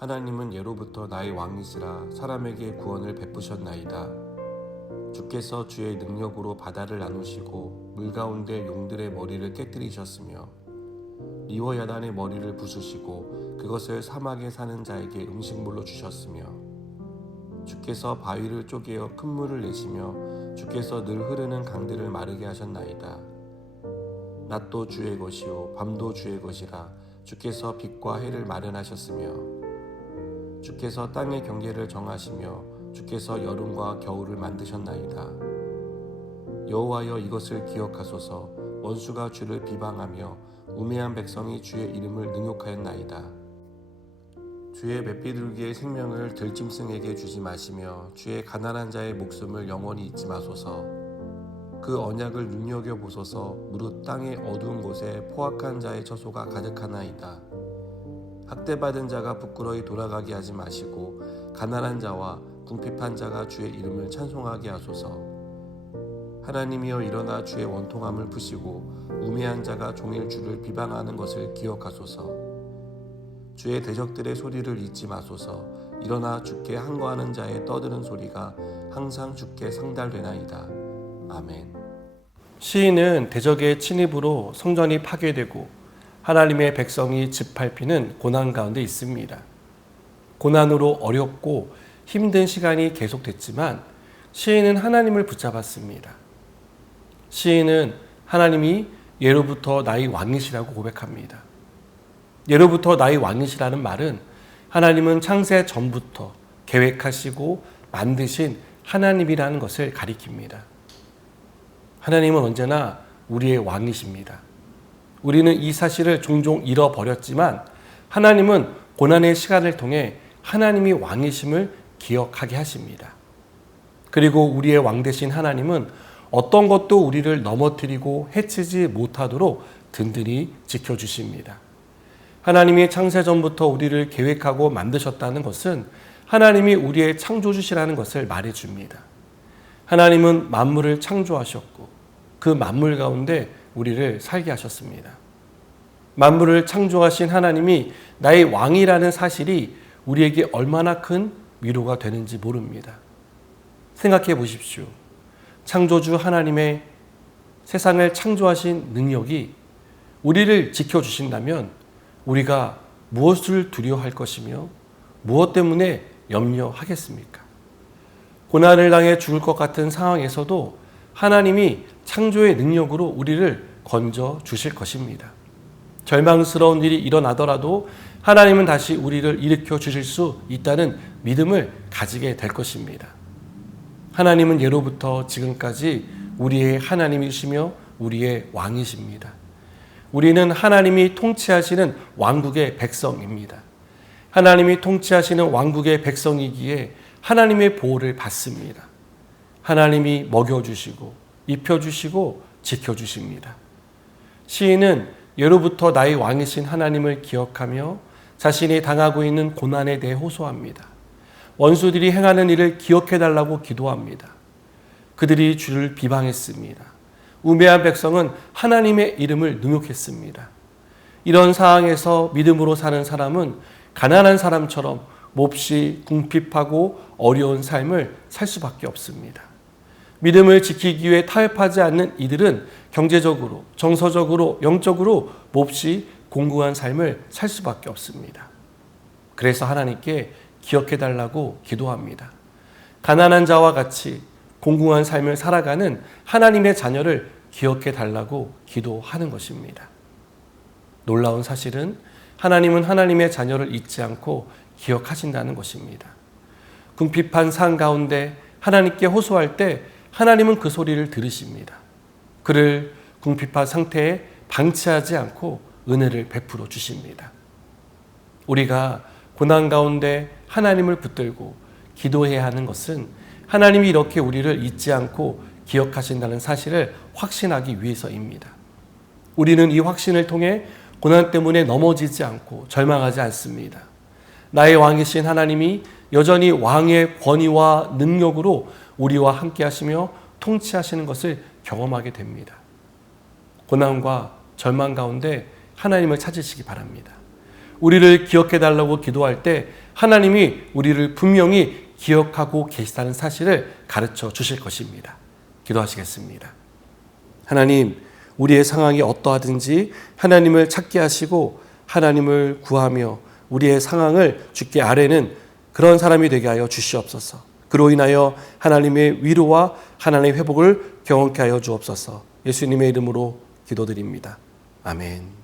하나님은 예로부터 나의 왕이시라 사람에게 구원을 베푸셨나이다. 주께서 주의 능력으로 바다를 나누시고 물 가운데 용들의 머리를 깨뜨리셨으며 리워야단의 머리를 부수시고 그것을 사막에 사는 자에게 음식물로 주셨으며 주께서 바위를 쪼개어 큰 물을 내시며 주께서 늘 흐르는 강들을 마르게 하셨나이다. 낮도 주의 것이요 밤도 주의 것이라 주께서 빛과 해를 마련하셨으며 주께서 땅의 경계를 정하시며 주께서 여름과 겨울을 만드셨나이다. 여호와여 이것을 기억하소서. 원수가 주를 비방하며 우매한 백성이 주의 이름을 능욕하였나이다. 주의 맷비둘기의 생명을 들짐승에게 주지 마시며 주의 가난한 자의 목숨을 영원히 잊지 마소서. 그 언약을 눈여겨보소서. 무릇 땅의 어두운 곳에 포악한 자의 처소가 가득하나이다. 학대받은 자가 부끄러이 돌아가게 하지 마시고 가난한 자와 궁핍한 자가 주의 이름을 찬송하게 하소서. 하나님이여 일어나 주의 원통함을 푸시고 우매한 자가 종일 주를 비방하는 것을 기억하소서. 주의 대적들의 소리를 잊지 마소서. 일어나 주께 항거하는 자의 떠드는 소리가 항상 주께 상달되나이다. 아멘. 시인은 대적의 침입으로 성전이 파괴되고 하나님의 백성이 짓밟히는 고난 가운데 있습니다. 고난으로 어렵고 힘든 시간이 계속됐지만 시인은 하나님을 붙잡았습니다. 시인은 하나님이 예로부터 나의 왕이시라고 고백합니다. 예로부터 나의 왕이시라는 말은 하나님은 창세 전부터 계획하시고 만드신 하나님이라는 것을 가리킵니다. 하나님은 언제나 우리의 왕이십니다. 우리는 이 사실을 종종 잃어버렸지만 하나님은 고난의 시간을 통해 하나님이 왕이심을 기억하게 하십니다. 그리고 우리의 왕 되신 하나님은 어떤 것도 우리를 넘어뜨리고 해치지 못하도록 든든히 지켜주십니다. 하나님이 창세전부터 우리를 계획하고 만드셨다는 것은 하나님이 우리의 창조주시라는 것을 말해줍니다. 하나님은 만물을 창조하셨고 그 만물 가운데 우리를 살게 하셨습니다. 만물을 창조하신 하나님이 나의 왕이라는 사실이 우리에게 얼마나 큰 위로가 되는지 모릅니다. 생각해 보십시오. 창조주 하나님의 세상을 창조하신 능력이 우리를 지켜주신다면 우리가 무엇을 두려워할 것이며 무엇 때문에 염려하겠습니까? 고난을 당해 죽을 것 같은 상황에서도 하나님이 창조의 능력으로 우리를 건져 주실 것입니다. 절망스러운 일이 일어나더라도 하나님은 다시 우리를 일으켜 주실 수 있다는 믿음을 가지게 될 것입니다. 하나님은 예로부터 지금까지 우리의 하나님이시며 우리의 왕이십니다. 우리는 하나님이 통치하시는 왕국의 백성입니다. 하나님이 통치하시는 왕국의 백성이기에 하나님의 보호를 받습니다. 하나님이 먹여주시고 입혀주시고 지켜주십니다. 시인은 예로부터 나의 왕이신 하나님을 기억하며 자신이 당하고 있는 고난에 대해 호소합니다. 원수들이 행하는 일을 기억해달라고 기도합니다. 그들이 주를 비방했습니다. 우매한 백성은 하나님의 이름을 능욕했습니다. 이런 상황에서 믿음으로 사는 사람은 가난한 사람처럼 몹시 궁핍하고 어려운 삶을 살 수밖에 없습니다. 믿음을 지키기 위해 타협하지 않는 이들은 경제적으로, 정서적으로, 영적으로 몹시 공고한 삶을 살 수밖에 없습니다. 그래서 하나님께 기억해달라고 기도합니다. 가난한 자와 같이 공공한 삶을 살아가는 하나님의 자녀를 기억해달라고 기도하는 것입니다. 놀라운 사실은 하나님은 하나님의 자녀를 잊지 않고 기억하신다는 것입니다. 궁핍한 상 가운데 하나님께 호소할 때 하나님은 그 소리를 들으십니다. 그를 궁핍한 상태에 방치하지 않고 은혜를 베풀어 주십니다. 우리가 고난 가운데 하나님을 붙들고 기도해야 하는 것은 하나님이 이렇게 우리를 잊지 않고 기억하신다는 사실을 확신하기 위해서입니다. 우리는 이 확신을 통해 고난 때문에 넘어지지 않고 절망하지 않습니다. 나의 왕이신 하나님이 여전히 왕의 권위와 능력으로 우리와 함께 하시며 통치하시는 것을 경험하게 됩니다. 고난과 절망 가운데 하나님을 찾으시기 바랍니다. 우리를 기억해 달라고 기도할 때 하나님이 우리를 분명히 기억하고 계시다는 사실을 가르쳐 주실 것입니다. 기도하시겠습니다. 하나님, 우리의 상황이 어떠하든지 하나님을 찾게 하시고 하나님을 구하며 우리의 상황을 주께 아뢰는 그런 사람이 되게 하여 주시옵소서. 그로 인하여 하나님의 위로와 하나님의 회복을 경험케 하여 주옵소서. 예수님의 이름으로 기도드립니다. 아멘.